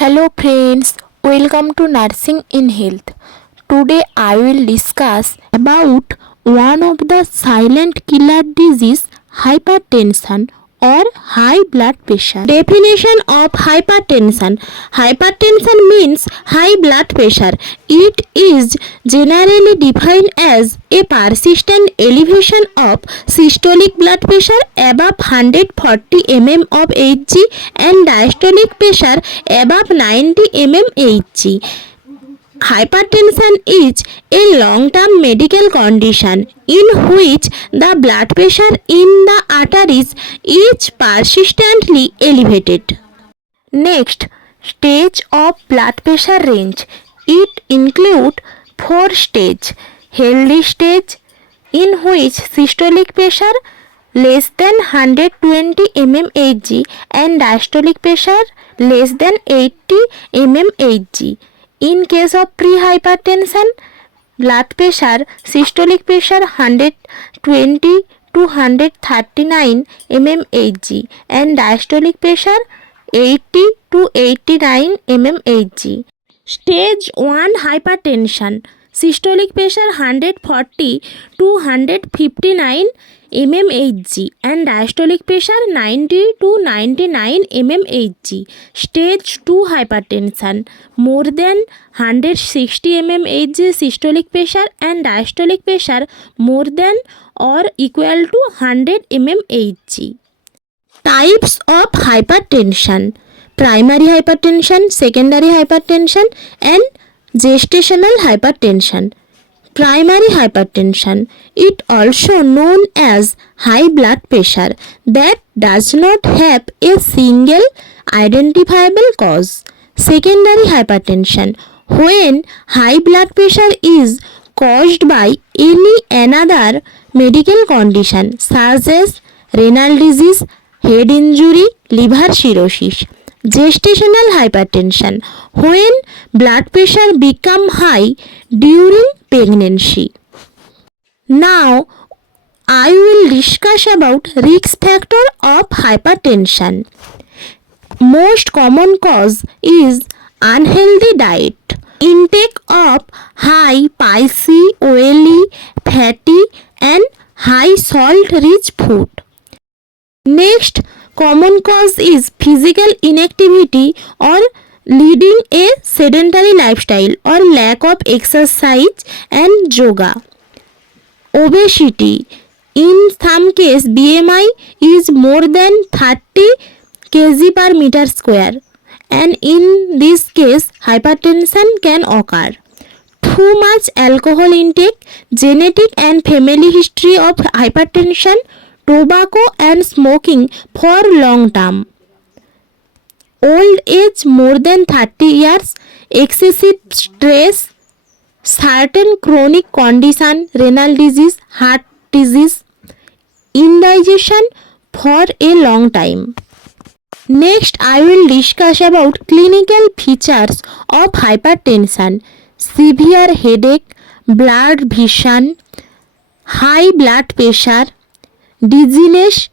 Hello friends, welcome to Nursing in Health. Today I will discuss about one of the silent killer disease, hypertension or high blood pressure. Definition of hypertension. Hypertension means high blood pressure. It is generally defined as a persistent elevation of systolic blood pressure above 140 mm of Hg and diastolic pressure above 90 mm Hg. Hypertension is a long-term medical condition in which the blood pressure in the arteries is persistently elevated. Next, stage of blood pressure range. It includes 4 stages. Healthy stage, in which systolic pressure less than 120 mm Hg and diastolic pressure less than 80 mm Hg. In case of pre-hypertension, blood pressure, systolic pressure 120 to 139 mm Hg and diastolic pressure 80 to 89 mm Hg. Stage 1 hypertension, systolic pressure 140 to 159 mm Hg and diastolic pressure 90 to 99 mm Hg. Stage 2 hypertension, more than 160 mm Hg systolic pressure and diastolic pressure more than or equal to 100 mm Hg. Types of hypertension: primary hypertension, secondary hypertension and gestational hypertension. Primary hypertension, it also known as high blood pressure that does not have a single identifiable cause. Secondary hypertension, when high blood pressure is caused by any another medical condition such as renal disease, head injury, liver cirrhosis. Gestational hypertension, when blood pressure become high during pregnancy. Now I will discuss about risk factor of hypertension. Most common cause is unhealthy diet. Intake of high spicy, oily, fatty and high salt rich food. Next common cause is physical inactivity or leading a sedentary lifestyle or lack of exercise and yoga. Obesity, in some case BMI is more than 30 kg per meter square and in this case hypertension can occur. Too much alcohol intake, genetic and family history of hypertension, tobacco and smoking for long term. Old age more than 30 years, excessive stress, certain chronic condition, renal disease, heart disease, indigestion for a long time. Next I will discuss about clinical features of hypertension: severe headache, blurred vision, high blood pressure, dizziness,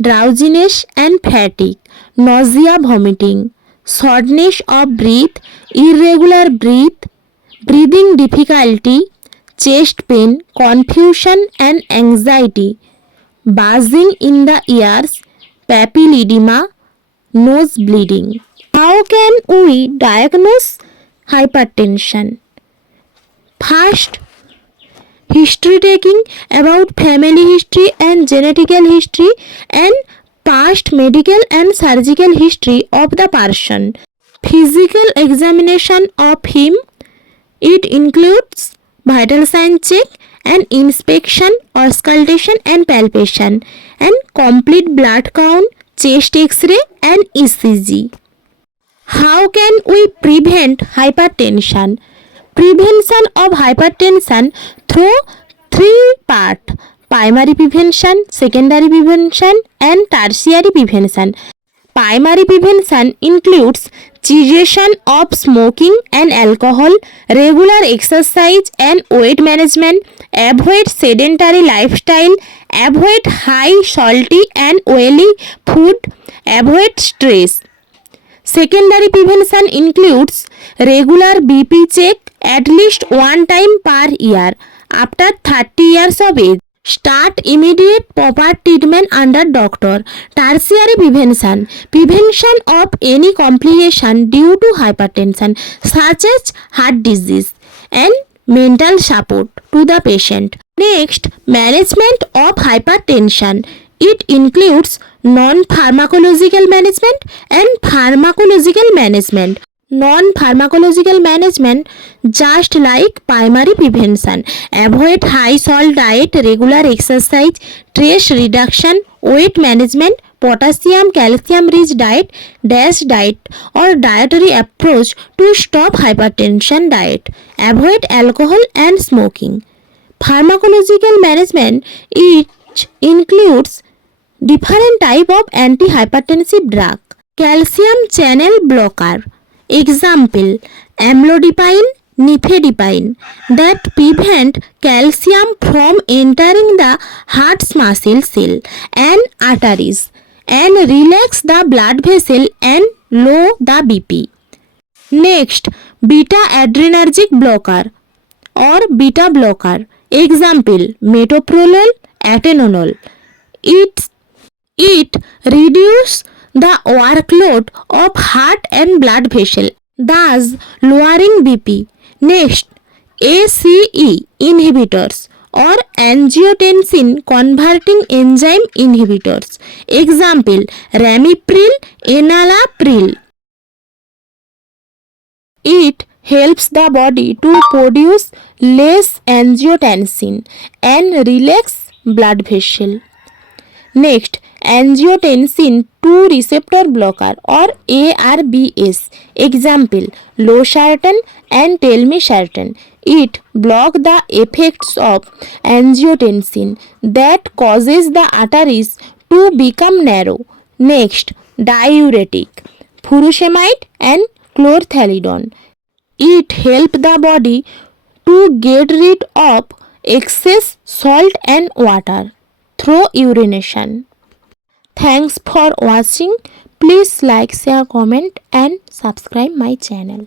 drowsiness and fatigue, nausea, vomiting, shortness of breath, irregular breathing difficulty, chest pain, confusion and anxiety, buzzing in the ears, papilledema, nose bleeding. How can we diagnose hypertension? First, history taking about family history and genetical history and past medical and surgical history of the person. Physical examination of him, it includes vital sign check and inspection, auscultation and palpation and complete blood count, chest x-ray and ECG. How can we prevent hypertension? Prevention of hypertension through 3 parts: primary prevention, secondary prevention and tertiary prevention. Primary prevention includes cessation of smoking and alcohol, regular exercise and weight management, avoid sedentary lifestyle, avoid high salty and oily food, avoid stress. Secondary prevention includes regular BP check at least one time per year after 30 years of age. Start immediate proper treatment under doctor. Tertiary prevention. Prevention of any complication due to hypertension such as heart disease and mental support to the patient. Next, management of hypertension. It includes non-pharmacological management and pharmacological management. Non-pharmacological management just like primary prevention. Avoid high salt diet, regular exercise, stress reduction, weight management, potassium calcium rich diet, DASH diet or dietary approach to stop hypertension diet. Avoid alcohol and smoking. Pharmacological management it includes different type of antihypertensive drug. Calcium channel blocker. Example, amlodipine, nifedipine that prevent calcium from entering the heart's muscle cell and arteries and relax the blood vessel and lower the BP. Next, beta adrenergic blocker or beta blocker. Example, metoprolol, atenolol. It reduces the workload of heart and blood vessel, thus lowering BP. Next, ACE inhibitors or angiotensin converting enzyme inhibitors. Example, ramipril, enalapril. It helps the body to produce less angiotensin and relax blood vessel. Next, angiotensin 2 receptor blocker or ARBS. Example, losartan and telmisartan. It block the effects of angiotensin that causes the arteries to become narrow. Next, diuretic, furosemide and chlorthalidone. It help the body to get rid of excess salt and water through urination. Thanks for watching. Please like, share, comment and subscribe my channel.